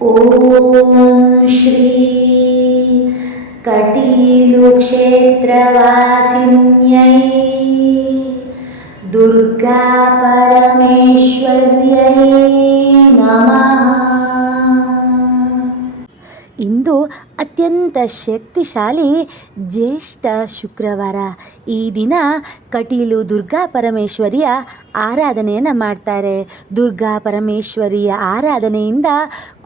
ಓಂ ಶ್ರೀ ಕಟೀಲು ಕ್ಷೇತ್ರವಾಸಿನ್ಯೈ ದುರ್ಗಾ ಪರಮೇಶ್ವರ್ಯೈ ನಮಃ. ಇಂದು ಅತ್ಯಂತ ಶಕ್ತಿಶಾಲಿ ಜ್ಯೇಷ್ಠ ಶುಕ್ರವಾರ. ಈ ದಿನ ಕಟೀಲು ದುರ್ಗಾ ಪರಮೇಶ್ವರಿಯ ಆರಾಧನೆಯನ್ನು ಮಾಡ್ತಾರೆ. ದುರ್ಗಾ ಪರಮೇಶ್ವರಿಯ ಆರಾಧನೆಯಿಂದ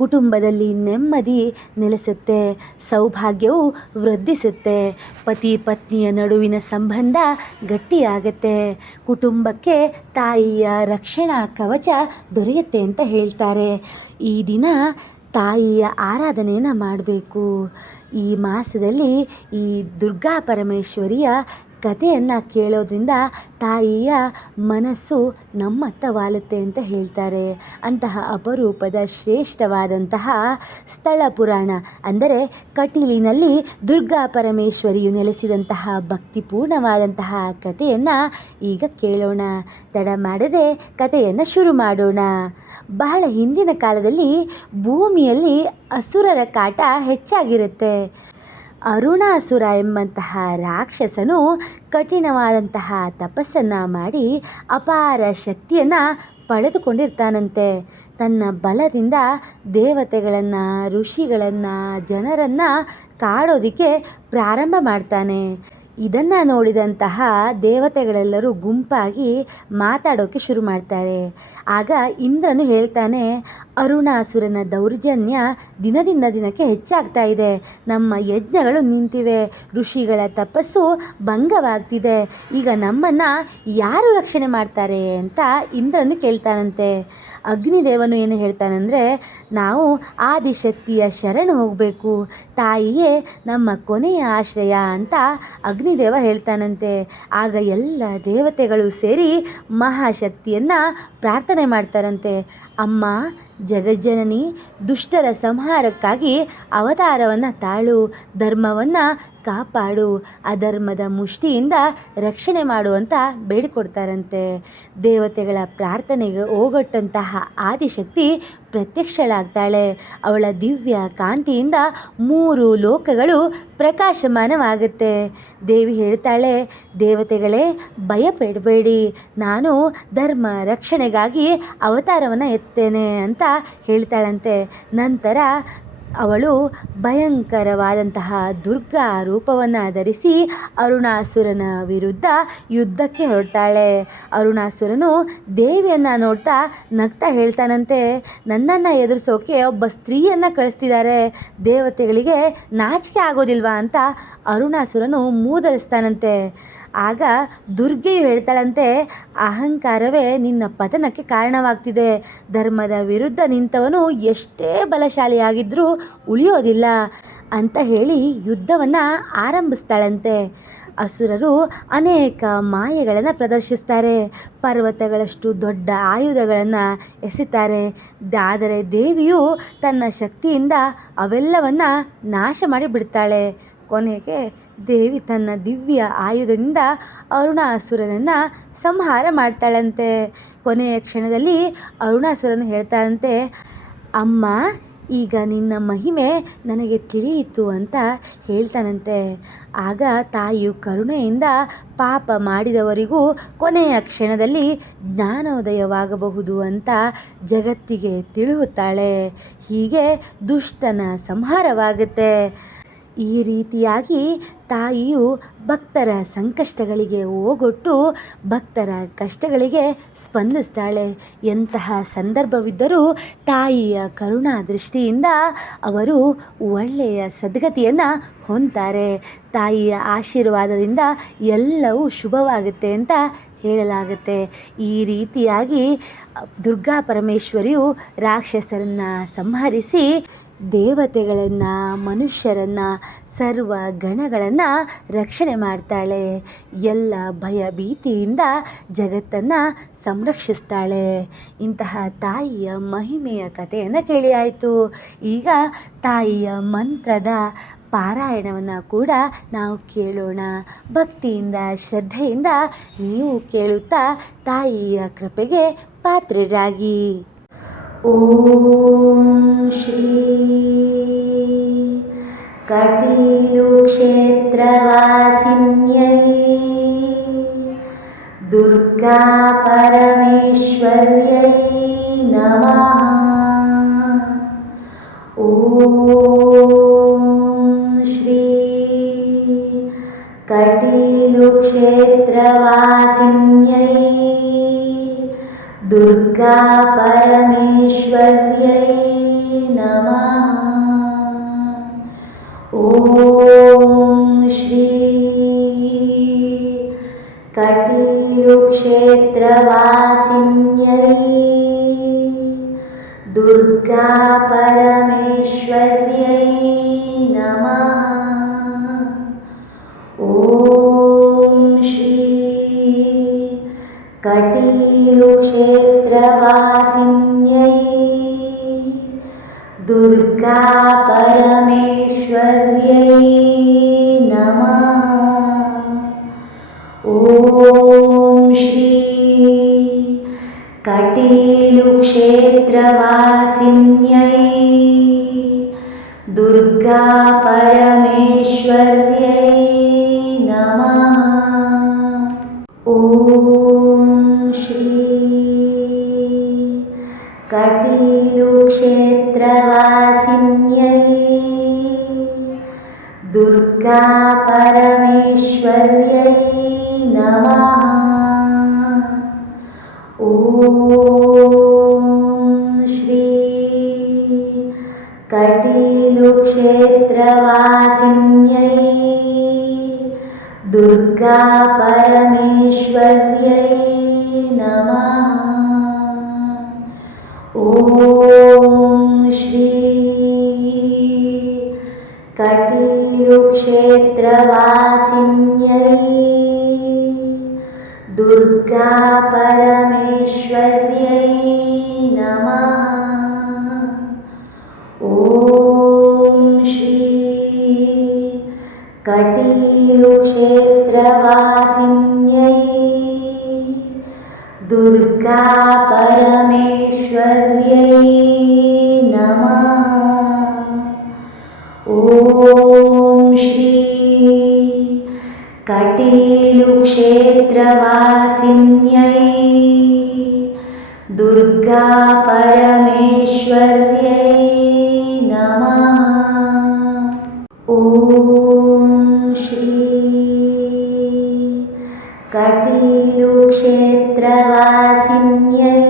ಕುಟುಂಬದಲ್ಲಿ ನೆಮ್ಮದಿ ನೆಲೆಸುತ್ತೆ, ಸೌಭಾಗ್ಯವು ವೃದ್ಧಿಸುತ್ತೆ, ಪತಿ ಪತ್ನಿಯ ನಡುವಿನ ಸಂಬಂಧ ಗಟ್ಟಿಯಾಗತ್ತೆ, ಕುಟುಂಬಕ್ಕೆ ತಾಯಿಯ ರಕ್ಷಣಾ ಕವಚ ದೊರೆಯುತ್ತೆ ಅಂತ ಹೇಳ್ತಾರೆ. ಈ ದಿನ ತಾಯಿಯ ಆರಾಧನೆಯನ್ನು ಮಾಡಬೇಕು. ಈ ಮಾಸದಲ್ಲಿ ಈ ದುರ್ಗಾ ಪರಮೇಶ್ವರಿಯ ಕಥೆಯನ್ನು ಕೇಳೋದ್ರಿಂದ ತಾಯಿಯ ಮನಸ್ಸು ನಮ್ಮತ್ತ ವಾಲುತ್ತೆ ಅಂತ ಹೇಳ್ತಾರೆ. ಅಂತಹ ಅಪರೂಪದ ಶ್ರೇಷ್ಠವಾದಂತಹ ಸ್ಥಳ ಪುರಾಣ ಅಂದರೆ ಕಟೀಲಿನಲ್ಲಿ ದುರ್ಗಾ ಪರಮೇಶ್ವರಿಯು ನೆಲೆಸಿದಂತಹ ಭಕ್ತಿಪೂರ್ಣವಾದಂತಹ ಕಥೆಯನ್ನು ಈಗ ಕೇಳೋಣ. ತಡ ಮಾಡದೆ ಕಥೆಯನ್ನು ಶುರು ಮಾಡೋಣ. ಬಹಳ ಹಿಂದಿನ ಕಾಲದಲ್ಲಿ ಭೂಮಿಯಲ್ಲಿ ಅಸುರರ ಕಾಟ ಹೆಚ್ಚಾಗಿರುತ್ತೆ. ಅರುಣಾಸುರ ಎಂಬಂತಹ ರಾಕ್ಷಸನು ಕಠಿಣವಾದಂತಹ ತಪಸ್ಸನ್ನು ಮಾಡಿ ಅಪಾರ ಶಕ್ತಿಯನ್ನು ಪಡೆದುಕೊಂಡಿರ್ತಾನಂತೆ. ತನ್ನ ಬಲದಿಂದ ದೇವತೆಗಳನ್ನು, ಋಷಿಗಳನ್ನು, ಜನರನ್ನು ಕಾಡೋದಕ್ಕೆ ಪ್ರಾರಂಭ ಮಾಡ್ತಾನೆ. ಇದನ್ನು ನೋಡಿದಂತಹ ದೇವತೆಗಳೆಲ್ಲರೂ ಗುಂಪಾಗಿ ಮಾತಾಡೋಕ್ಕೆ ಶುರು ಮಾಡ್ತಾರೆ. ಆಗ ಇಂದ್ರನು ಹೇಳ್ತಾನೆ, ಅರುಣಾಸುರನ ದೌರ್ಜನ್ಯ ದಿನದಿಂದ ದಿನಕ್ಕೆ ಹೆಚ್ಚಾಗ್ತಾ ಇದೆ. ನಮ್ಮ ಯಜ್ಞಗಳು ನಿಂತಿವೆ, ಋಷಿಗಳ ತಪಸ್ಸು ಭಂಗವಾಗ್ತಿದೆ. ಈಗ ನಮ್ಮನ್ನು ಯಾರು ರಕ್ಷಣೆ ಮಾಡ್ತಾರೆ ಅಂತ ಇಂದ್ರನು ಕೇಳ್ತಾನಂತೆ. ಅಗ್ನಿದೇವನು ಏನು ಹೇಳ್ತಾನಂದರೆ, ನಾವು ಆದಿಶಕ್ತಿಯ ಶರಣು ಹೋಗಬೇಕು, ತಾಯಿಯೇ ನಮ್ಮ ಕೊನೆಯ ಆಶ್ರಯ ಅಂತ ಅಗ್ನಿದೇವ ಹೇಳ್ತಾನಂತೆ. ಆಗ ಎಲ್ಲ ದೇವತೆಗಳು ಸೇರಿ ಮಹಾಶಕ್ತಿಯನ್ನು ಪ್ರಾರ್ಥನೆ ಮಾಡ್ತಾರಂತೆ. ಅಮ್ಮ ಜಗಜ್ಜನನಿ, ದುಷ್ಟರ ಸಂಹಾರಕ್ಕಾಗಿ ಅವತಾರವನ್ನು ತಾಳು, ಧರ್ಮವನ್ನು ಕಾಪಾಡು, ಅಧರ್ಮದ ಮುಷ್ಟಿಯಿಂದ ರಕ್ಷಣೆ ಮಾಡುವಂತ ಬೇಡಿಕೊಡ್ತಾರಂತೆ. ದೇವತೆಗಳ ಪ್ರಾರ್ಥನೆಗೆ ಓಗೊಟ್ಟಂತಹ ಆದಿಶಕ್ತಿ ಪ್ರತ್ಯಕ್ಷಳಾಗ್ತಾಳೆ. ಅವಳ ದಿವ್ಯ ಕಾಂತಿಯಿಂದ 3 ಲೋಕಗಳು ಪ್ರಕಾಶಮಾನವಾಗುತ್ತೆ. ದೇವಿ ಹೇಳ್ತಾಳೆ, ದೇವತೆಗಳೇ ಭಯಪಡಬೇಡಿ, ನಾನು ಧರ್ಮ ರಕ್ಷಣೆಗಾಗಿ ಅವತಾರವನ್ನು ಎತ್ತೇನೆ ಅಂತ ಹೇಳ್ತಾಳಂತೆ. ನಂತರ ಅವಳು ಭಯಂಕರವಾದಂತಹ ದುರ್ಗಾ ರೂಪವನ್ನು ಧರಿಸಿ ಅರುಣಾಸುರನ ವಿರುದ್ಧ ಯುದ್ಧಕ್ಕೆ ಹೊರಡ್ತಾಳೆ. ಅರುಣಾಸುರನು ದೇವಿಯನ್ನು ನೋಡ್ತಾ ನಗ್ತಾ ಹೇಳ್ತಾನಂತೆ, ನನ್ನನ್ನು ಎದುರಿಸೋಕೆ ಒಬ್ಬ ಸ್ತ್ರೀಯನ್ನು ಕಳಿಸ್ತಿದ್ದಾರೆ, ದೇವತೆಗಳಿಗೆ ನಾಚಿಕೆ ಆಗೋದಿಲ್ವಾ ಅಂತ ಅರುಣಾಸುರನು ಮೂದಲಿಸ್ತಾನಂತೆ. ಆಗ ದುರ್ಗೆಯು ಹೇಳ್ತಾಳಂತೆ, ಅಹಂಕಾರವೇ ನಿನ್ನ ಪತನಕ್ಕೆ ಕಾರಣವಾಗ್ತಿದೆ. ಧರ್ಮದ ವಿರುದ್ಧ ನಿಂತವನು ಎಷ್ಟೇ ಬಲಶಾಲಿಯಾಗಿದ್ದರೂ ಉಳಿಯೋದಿಲ್ಲ ಅಂತ ಹೇಳಿ ಯುದ್ಧವನ್ನು ಆರಂಭಿಸ್ತಾಳಂತೆ. ಅಸುರರು ಅನೇಕ ಮಾಯೆಗಳನ್ನು ಪ್ರದರ್ಶಿಸ್ತಾರೆ. ಪರ್ವತಗಳಷ್ಟು ದೊಡ್ಡ ಆಯುಧಗಳನ್ನು ಎಸೆತಾರೆ. ಆದರೆ ದೇವಿಯು ತನ್ನ ಶಕ್ತಿಯಿಂದ ಅವೆಲ್ಲವನ್ನು ನಾಶ ಮಾಡಿ ಬಿಡ್ತಾಳೆ. ಕೊನೆಗೆ ದೇವಿ ತನ್ನ ದಿವ್ಯ ಆಯುಧದಿಂದ ಅರುಣಾಸುರನನ್ನು ಸಂಹಾರ ಮಾಡ್ತಾಳಂತೆ. ಕೊನೆಯ ಕ್ಷಣದಲ್ಲಿ ಅರುಣಾಸುರನು ಹೇಳ್ತಾಳಂತೆ, ಅಮ್ಮ ಈಗ ನಿನ್ನ ಮಹಿಮೆ ನನಗೆ ತಿಳಿಯಿತು ಅಂತ ಹೇಳ್ತಾನಂತೆ. ಆಗ ತಾಯಿಯು ಕರುಣೆಯಿಂದ ಪಾಪ ಮಾಡಿದವರಿಗೂ ಕೊನೆಯ ಕ್ಷಣದಲ್ಲಿ ಜ್ಞಾನೋದಯವಾಗಬಹುದು ಅಂತ ಜಗತ್ತಿಗೆ ತಿಳಿಯುತ್ತಾಳೆ. ಹೀಗೆ ದುಷ್ಟನ ಸಂಹಾರವಾಗುತ್ತೆ. ಈ ರೀತಿಯಾಗಿ ತಾಯಿಯು ಭಕ್ತರ ಸಂಕಷ್ಟಗಳಿಗೆ ಓಗೊಟ್ಟು ಭಕ್ತರ ಕಷ್ಟಗಳಿಗೆ ಸ್ಪಂದಿಸ್ತಾಳೆ. ಎಂತಹ ಸಂದರ್ಭವಿದ್ದರೂ ತಾಯಿಯ ಕರುಣಾ ದೃಷ್ಟಿಯಿಂದ ಅವರು ಒಳ್ಳೆಯ ಸದ್ಗತಿಯನ್ನು ಹೊಂದ್ತಾರೆ. ತಾಯಿಯ ಆಶೀರ್ವಾದದಿಂದ ಎಲ್ಲವೂ ಶುಭವಾಗುತ್ತೆ ಅಂತ ಹೇಳಲಾಗುತ್ತೆ. ಈ ರೀತಿಯಾಗಿ ದುರ್ಗಾ ಪರಮೇಶ್ವರಿಯು ರಾಕ್ಷಸರನ್ನು ಸಂಹರಿಸಿ ದೇವತೆಗಳನ್ನು, ಮನುಷ್ಯರನ್ನು, ಸರ್ವ ಗಣಗಳನ್ನು ರಕ್ಷಣೆ ಮಾಡ್ತಾಳೆ. ಎಲ್ಲ ಭಯ ಭೀತಿಯಿಂದ ಜಗತ್ತನ್ನು ಸಂರಕ್ಷಿಸ್ತಾಳೆ. ಇಂತಹ ತಾಯಿಯ ಮಹಿಮೆಯ ಕಥೆಯನ್ನು ಕೇಳಿ ಆಯಿತು. ಈಗ ತಾಯಿಯ ಮಂತ್ರದ ಪಾರಾಯಣವನ್ನು ಕೂಡ ನಾವು ಕೇಳೋಣ. ಭಕ್ತಿಯಿಂದ ಶ್ರದ್ಧೆಯಿಂದ ನೀವು ಕೇಳುತ್ತಾ ತಾಯಿಯ ಕೃಪೆಗೆ ಪಾತ್ರರಾಗಿ. ಓಂ ಶ್ರೀ ॐ श्री कटीलुक्षेत्रवासिन्यै दुर्गापरमेश्वर्यै नमः। ॐ श्री कटीलुक्षेत्रवासिन्यै दुर्गापरमेश्वर्यै नमः। ॐ श्री कटीलुक्षेत्रवासिन्यै दुर्गापरमेश्वर्यै नमः। ॐ श्री कटीलुक्षेत्रवासिन्यै दुर्गापरमेश्वर्यै नमः। ॐ श्री कटीलुक्षेत्रवासिन्यै दुर्गापरमेश्वर्यै नमः। ॐ श्री कटीलुक्षेत्रवासिन्यै दुर्गापरमेश्वर्यै नमः। ॐ श्री कटीलुक्षेत्रवासिन्यै दुर्गापरमेश्वर्यै नमः। ॐ श्री कटीलुक्षेत्रवासिन्यै दुर्गापरमेश्वर्यै नमः। ॐ श्री कटीलुक्षेत्रवासिन्यै दुर्गापरमेश्वर्यै नमः। ॐ श्री कटीलुक्षेत्रवासिन्यै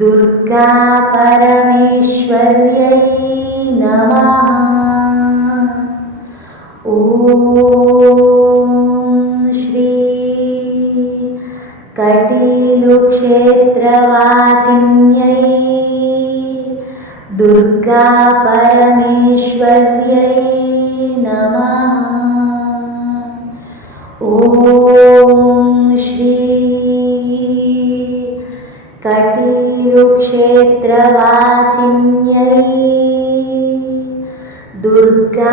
दुर्गापरमेश्वर्यै नमः। ॐ श्री कटीलुक्षेत्रवासिन्यै दुर्गापरमेश्वर्यै नमः। ॐ श्री कटीलुक्षेत्रवासिन्यै दुर्गापरमेश्वर्यै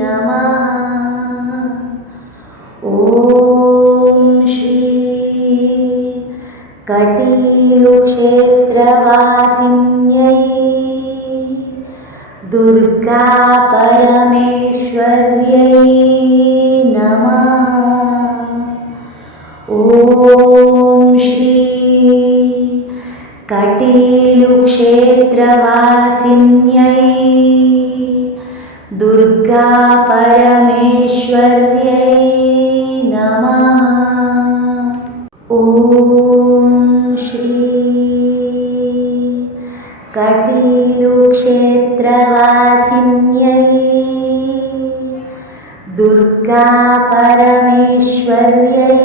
नमः। ॐ श्री कटीलुक्षेत्रवासिन्यै दुर्गापरमेश्वर्यै नमः। ॐ श्री कटीलुक्षेत्रवासिन्यै दुर्गापरमेश्वर्यै नमः। ॐ श्री कटीलुक्षेत्रवासिन्यै दुर्गापरमेश्वर्यै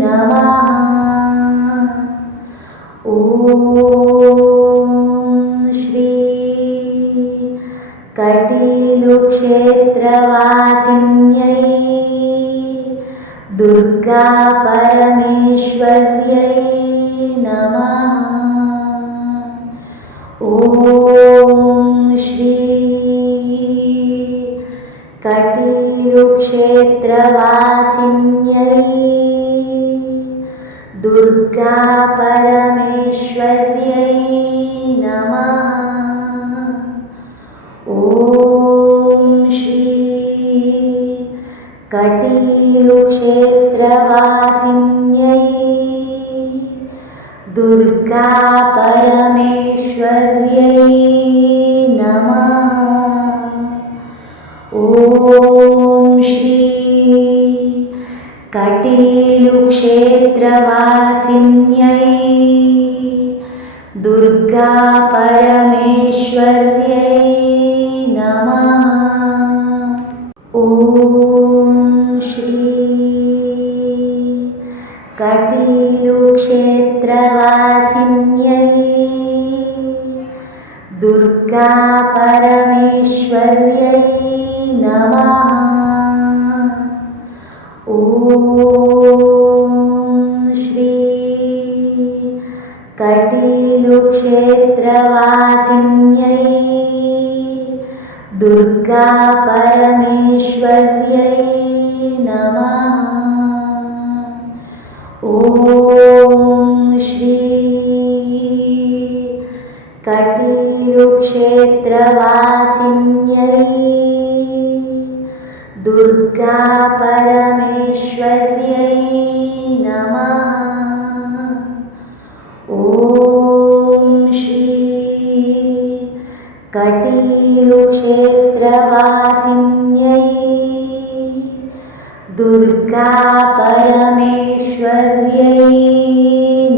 नमः। ॐ श्री कटीलुक्षेत्रवासिन्यै दुर्गापरमेश्वर्यै नमः। ॐ श्री कटीलुक्षेत्रवासिन्यै दुर्गापरमेश्वर्यै नमः। ॐ श्री कटीलुक्षेत्रवासिन्यै दुर्गा परमेश्वर्यै नमः। ॐ श्री कटीलुक्षेत्रवासिन्यै दुर्गा परमेश्वर्यै नमः। ॐ श्री कटीलुक्षेत्रवासिन्यै दुर्गा परमेश्वर्यै नमः। ॐ श्री कटीलुक्षेत्रवासिन्यै दुर्गा परमेश्वर्यै नमः। ॐ श्री कटीलुक्षेत्रवासिन्यै दुर्गा परमेश्वर्यै नमः। ॐ श्री कटीलुक्षेत्रवासिन्यै दुर्गा परमेश्वर्यै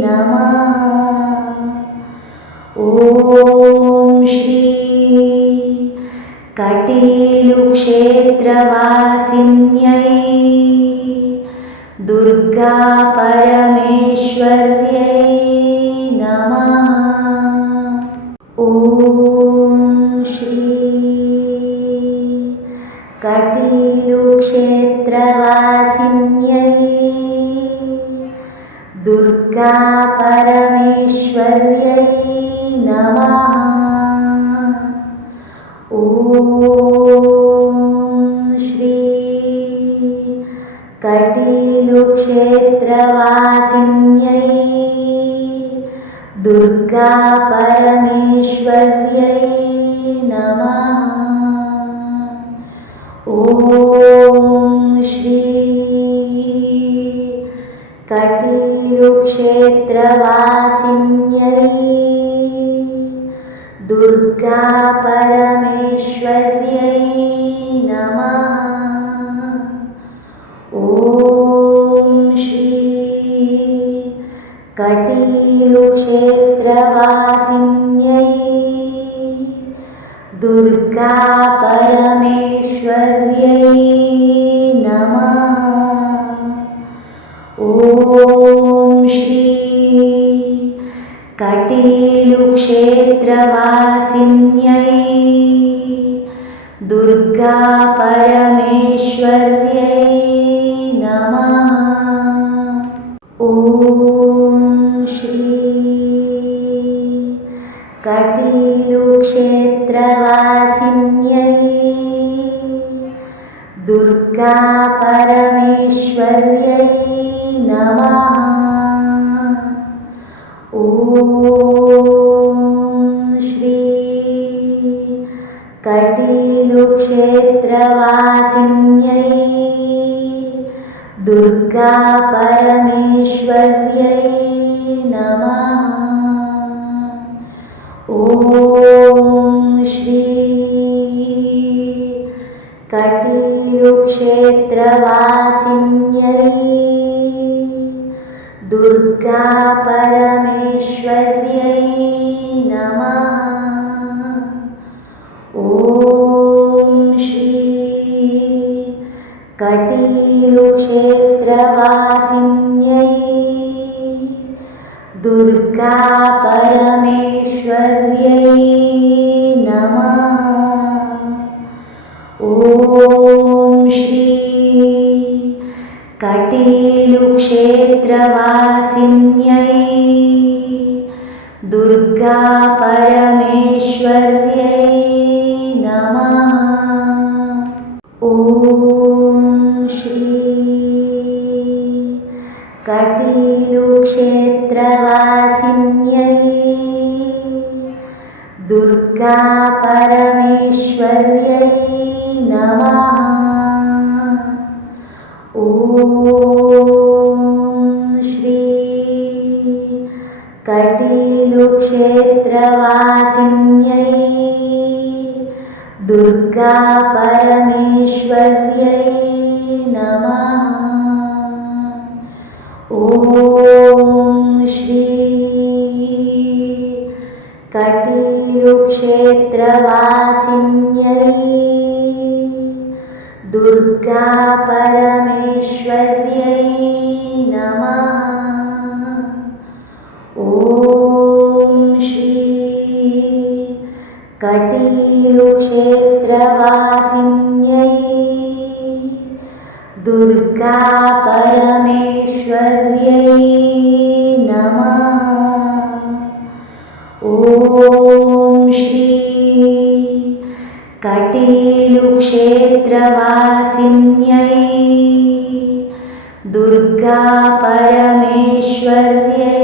नमः। ॐ श्री कटीलुक्षेत्रवासिन्यै दुर्गा परमेश्वर्यै नमः। ॐ श्री कटीलुक्षेत्रवासिन्यै दुर्गा परमेश्वर्यै नमः। ॐ श्री कटीलुक्षेत्रवासिन्यै दुर्गा परमेश्वर्यै नमः। ॐ श्री कटीलुक्षेत्रवासिन्यै दुर्गा परमेश्वर्यै नमः। ॐ श्री कटीलुक्षेत्रवासिन्यै दुर्गा परमेश्वर्यै नमः। ॐ श्री कटीलुक्षेत्रवासिन्यै दुर्गा परमेश्वर्यै नमः। ॐ श्री कटीलुक्षेत्रवासिन्यै दुर्गा परमेश्वर्यै नमः। ॐ श्री कटीलुक्षेत्रवासिन्यै दुर्गा परमेश्वर्यै नमः। ॐ श्री कटीलुक्षेत्रवासिन्यै दुर्गा परमेश्वर्यै नमः। ॐ श्री कटीलुक्षेत्रवासिन्यै दुर्गा परमेश्वर्यै नमः। ॐ श्री कटीलुक्षेत्रवासिन्यै दुर्गा परमेश्वर्यै नमः। ॐ श्री कटीलुक्षेत्रवासिन्यै दुर्गा परमेश्वर्यै नमः। ॐ श्री कटीलुक्षेत्रवासिन्यै दुर्गा परमेश्वर्यै नमः। ॐ श्री कटीलुक्षेत्रवासिन्यै दुर्गा परमेश्वर्यै नमः। ॐ श्री कटीलुक्षेत्रवासिन्यै दुर्गा परमेश्वर्यै नमः। ॐ श्री कटीलुक्षेत्रवासिन्यै दुर्गा परमेश्वर्यै